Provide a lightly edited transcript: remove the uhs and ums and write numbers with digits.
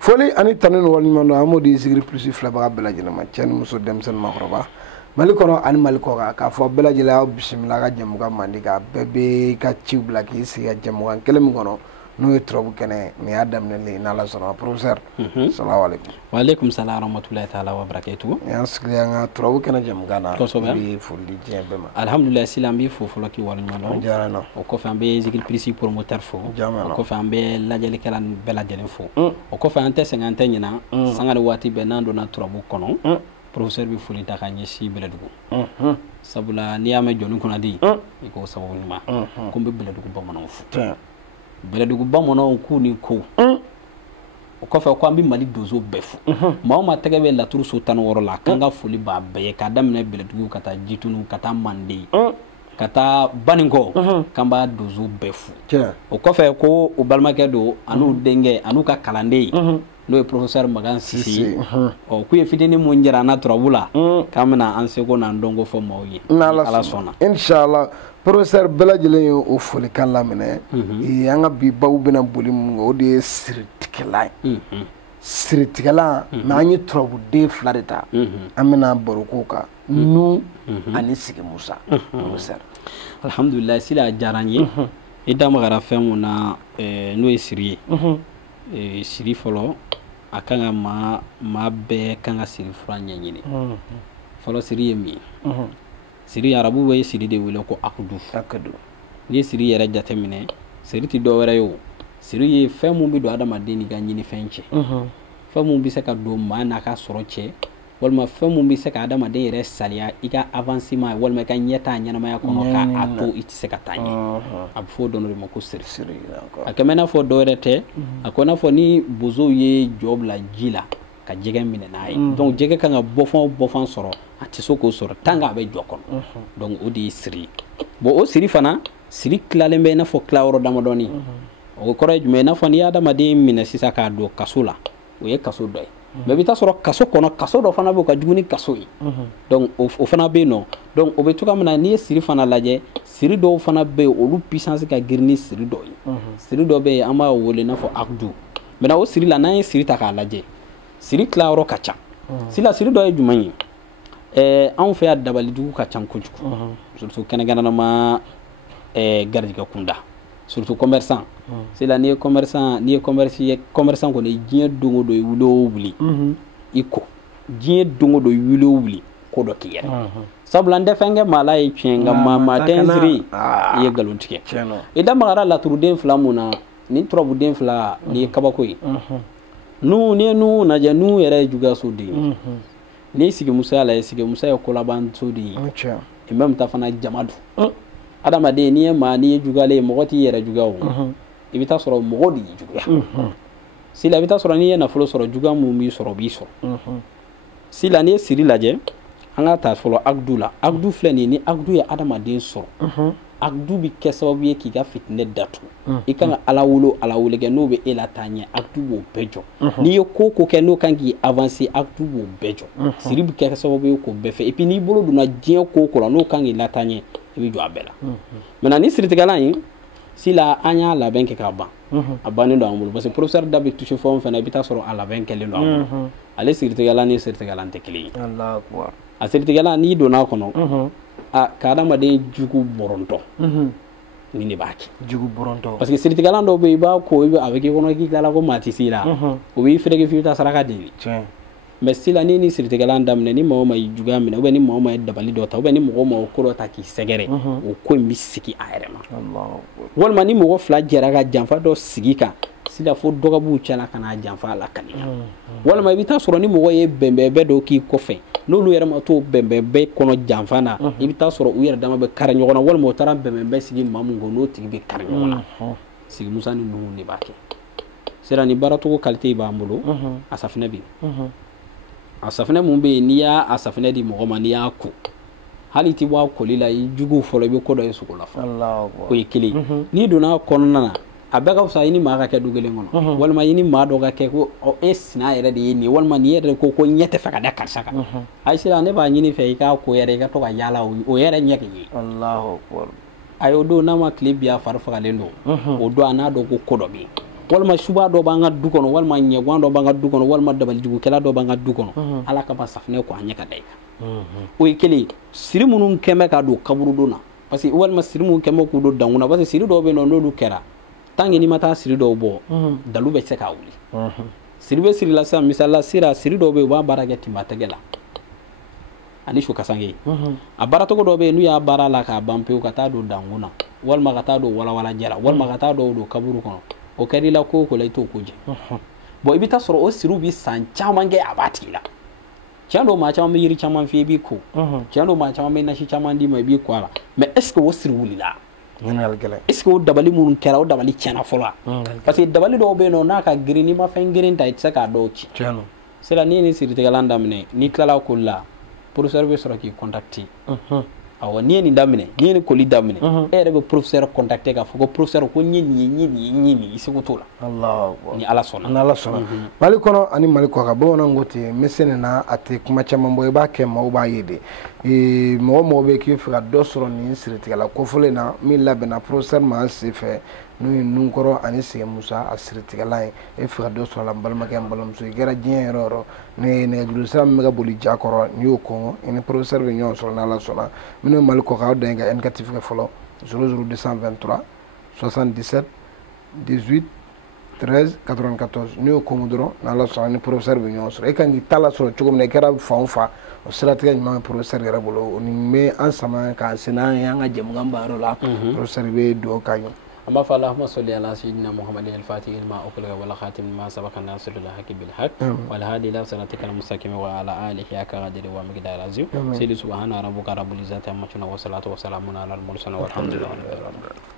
foli ani tanin walmando amodi sigri plus flaba belajina ma chen muso demsen makroba malikono ani malikoga ka fo belajila bismillah ga jamuga mandiga bebe ka ciwla ki siya jamuga kelem gono no trobu kene mi adam ne li nala sono professeur assalamu alaikum wa alaikum salam rahmatullahi ta'ala wa barakatuh ya skliya nga trobu kene jamuga na bi fuldi jembe ma alhamdulillah silam bi fo loki walmando jarano o ko fambe sigri plus promoteur fo o ko fambe lajali kalan belajalen fo o ko fa ante 50 nyina sangale wati be nando na trobu kono professeur bi fuli ta kanye si beledugo sabula ni ame jonu kuna di iko sababu nyuma ko be beledugo bamono fu beledugo bamono ku ni ko o ko fa ko ambi mali dozo befu ma ma tege be la turu sultan woro la kanga fuli ba be ka damne beledugo kata jitunu kata mande kata baningo kamba dozo befu o ko fa ko o balmake do anu denge anu ka kalande no professeur Magan Sisi o ku yefitini mo njira na trabula kamna anse ko na ndongo fo mawyi ala sona inshallah professeur belajele o foli kan lamine yanga bi bawbina bolim o de siritikala na nyi trabu de flarita amina barukoka nu ani sigi musa professeur alhamdulillah sila jaranye idama gara femu na no esiriye siri folo akanga ma be kanga siri franya nyini folo siri yemi siri arabu we siri de wile ko akadu ni siri yara jatemine siri ti do wera yo siri ye femu bi do adama deni ga nyini fenche femu bi se ka do mana ka soroche walma femu bi se ka adama de yere salia iga avancement walma ka nyeta nyana ma ko ka ato iti se ka tanye abfo do no ko siri akamena fo do rete akona fo ni bozo ye job la jila ka jege mine nayi donc jege ka nga bofon soro ati soko soro tanga be jokon donc odi siri bo o siri fana siri klalembe na fo klawro damadoni o courage me na fo ni adama de mine sisa ka do kasula o ye kaso doy mais bita soro kaso kono kaso do fana be ka juguni kaso yi donc o fana be no donc o be tuka mana ni siri fana laje siri do fana be o lu puissance ka girni siri do yi siri do be ama wole na fo akdu mena o siri la na siri ta ka laje siri klawro kacha sila siri do e jumanyi an fe adabali du ka chan kujuku surtout kenegana na ma gardi ka kunda surtout commerçant sila ni commerçant ko ne jien dongo do wulo wuli iko jien dongo do wulo wuli ko do kiyere sablande fenge mala e chenga mama tenzri ye galuntike ida magara la turuden flamuna ni trobu den fla ni kabako yi nu na janu yere juga sudi ni sigi musa la sigi musa ya kolaban sudi e même ta fana jamadu adama de ni ma ni juga le mogoti yere juga o ibita soro mogodi juga sila ibita soro ni na folo soro juga mu mi soro bi soro sila ni siri laje anga ta folo agdu fleni ni agdu ya adama de soro agdu bi kesababu ye ki ga fitne datu ikanga ala wolo ge no be ela tanye agdu bo bejo ni yo koko ke no kangi avancer agdu bo bejo siri bi kesababu ye ko befe et puis ni bolo duna jien koko la no kangi la tanye e bi jo abela mena ni siri tigala yin sila anya la benke ka ban abani do amul parce que professeur dabi touche fo fena bita soro ala benke le do amul ale siri tigala ni siri tigala ntekli Allah akbar a siri tigala ni do na kono kada ma de jugu boronto ni ne baki jugu boronto parce que siritigala ndo be ba ko be avec ko no ki kala ko mati sila o wi frege fiuta saraka de mais sila ni siritigala ndam ne ni mo may juga mina o be ni mo may dabali do ta o be ni mo mo ko do ta ki segere o ko mi siki aerema Allah wal mani mo fla jera ga jamfa do sigika sila fo doga bu chala kana jamfa la kali wal ma bita soro ni mo ye bembe do ki ko fe no lu yaram to bembe kono jamfana ibita soro u yara dama be karanyo gona wal mo taram bembe sigi mamu ngono tigi be karanyo gona sigi musa ni nu ni bake sera ni barato ko qualité ba mbulo asafina bi asafina mumbe niya asafina di mo ma niya ku hali ti wa ko lila jugu folo be ko do yesu ko la fa Allah ko ikili ni dona konna a bɛɛ ka fisa i ni maa ka kɛ du kelen kɔnɔ walima i ni maa dɔ ka kɛ ko e sina yɛrɛ de ye nin walima ni yɛrɛ ko ɲɛ tɛ fɛ ka da karisa kan ayisira ne b'a ɲini fɛ i ka ko yɛrɛ i ka to ka yaala o yɛrɛ ɲɛ k'i ye a y'o don n'a ma tile bi a fari fagalen don o don a n'a dɔn ko dɔ bɛ yen walima suba dɔ b'an ka du kɔnɔ walima ɲɛguan dɔ b'an ka du kɔnɔ walima dabalijugukɛla dɔ b'an ka du kɔnɔ ala kama safunɛ ko a ɲɛ ka da i kan o ye kelen siri minnu kɛn bɛ ka don kaburudon na parce que walima siri minnu kɛn bɛ k'u don dankun na parce que siri dɔw bɛ yen nɔ n'olu kɛra tant que n'i ma taa siri dɔw bɔ dalu bɛ se k'a wuli siri bɛ siri la sisan misalila siri dɔw bɛ yen u b'a baara kɛ tinbatɛgɛ la ani su kasange a baaracogo dɔw bɛ yen n'u y'a baara la k'a ban pewu ka taa don dankun na walima ka taa don walawalajɛ la walima ka taa dɔw don kaburu kɔnɔ o kɛr'i la ko o ko la i t'o ko jɛ bon i bɛ taa sɔrɔ o siriw bɛ san caman kɛ a b'a tigi la tiɲɛ don maa caman bɛ yiri caman f'i ye i b'i ko tiɲɛ don maa caman bɛ nasi caman d'i ma i b'i ko a la mais est ce que o siri wulila est ce que o dabali minnu kɛra o dabali tiɲɛna fɔlɔ parce que dabali dɔw bɛ yen nɔ n'a ka girin n'i ma fɛn girin ta i tɛ se k'a dɔw ci sera n'i ye nin siritigɛlan daminɛ n'i tilala koli la professeur bɛ sɔrɔ k'i contacter awɔ n'i ye nin daminɛ n'i ye nin koli daminɛ e yɛrɛ bɛ professeur contacter k'a fɔ ko professeur ko n ye nin ye n ye nin ye n ye nin i seko t'o la ni ala sɔnna Mali kɔnɔ ani Mali kɔ kan bamananw ko ten n bɛ se nin na a tɛ kuma caman bɔ i b'a kɛ maaw b'a ye de mɔgɔ mɔgɔ bɛ k'i fɛ ka dɔ sɔrɔ nin siritigɛla kofɔlen na min labɛnna professeur ma sen fɛ n'o ye Nunkɔrɔ ani Sɛgɛn Musa a siritigɛla ye e fɛ ka dɔ sɔrɔ a la n balimakɛ n balimamuso i kɛra diɲɛ yɔrɔ o yɔrɔ ne nɛgɛjuru sira min bɛ ka boli ja kɔrɔ n'i y'o kɔngɔ i ni professeur bɛ ɲɔgɔn sɔrɔ n'ala sɔnna minnu ye Mali kɔ kan aw dan ye ka indicatif kɛ fɔlɔ 00223 77 18 13 94 n'i y'o kɔngɔ dɔrɔn n'ala sɔnna ni professeur bɛ ɲɔgɔn sɔrɔ e kan k'i ta lasɔrɔ cogo min na i kɛra fan o fan o siratigɛ ɲuman bɛ professeur yɛrɛ bolo nin bɛ an sama k'an sen n'an ye an ka jɛmukan bayɔrɔ la professeur bɛ dugawu k'an ye an b'a fɔ allahumma salli ala sayyidina muhammadin al-fatih lima ughliqa wal khatim lima sabaqa nasirul haqqi bil haqq wal hadi ila siratikal mustaqim wa ala alihi haqqa qadri wa miqdar azim sayyidi subhana rabbika rabbil izzati amma yasifun wa salatu wa salamun ala al mursalin walhamdulillahi rabbil alamin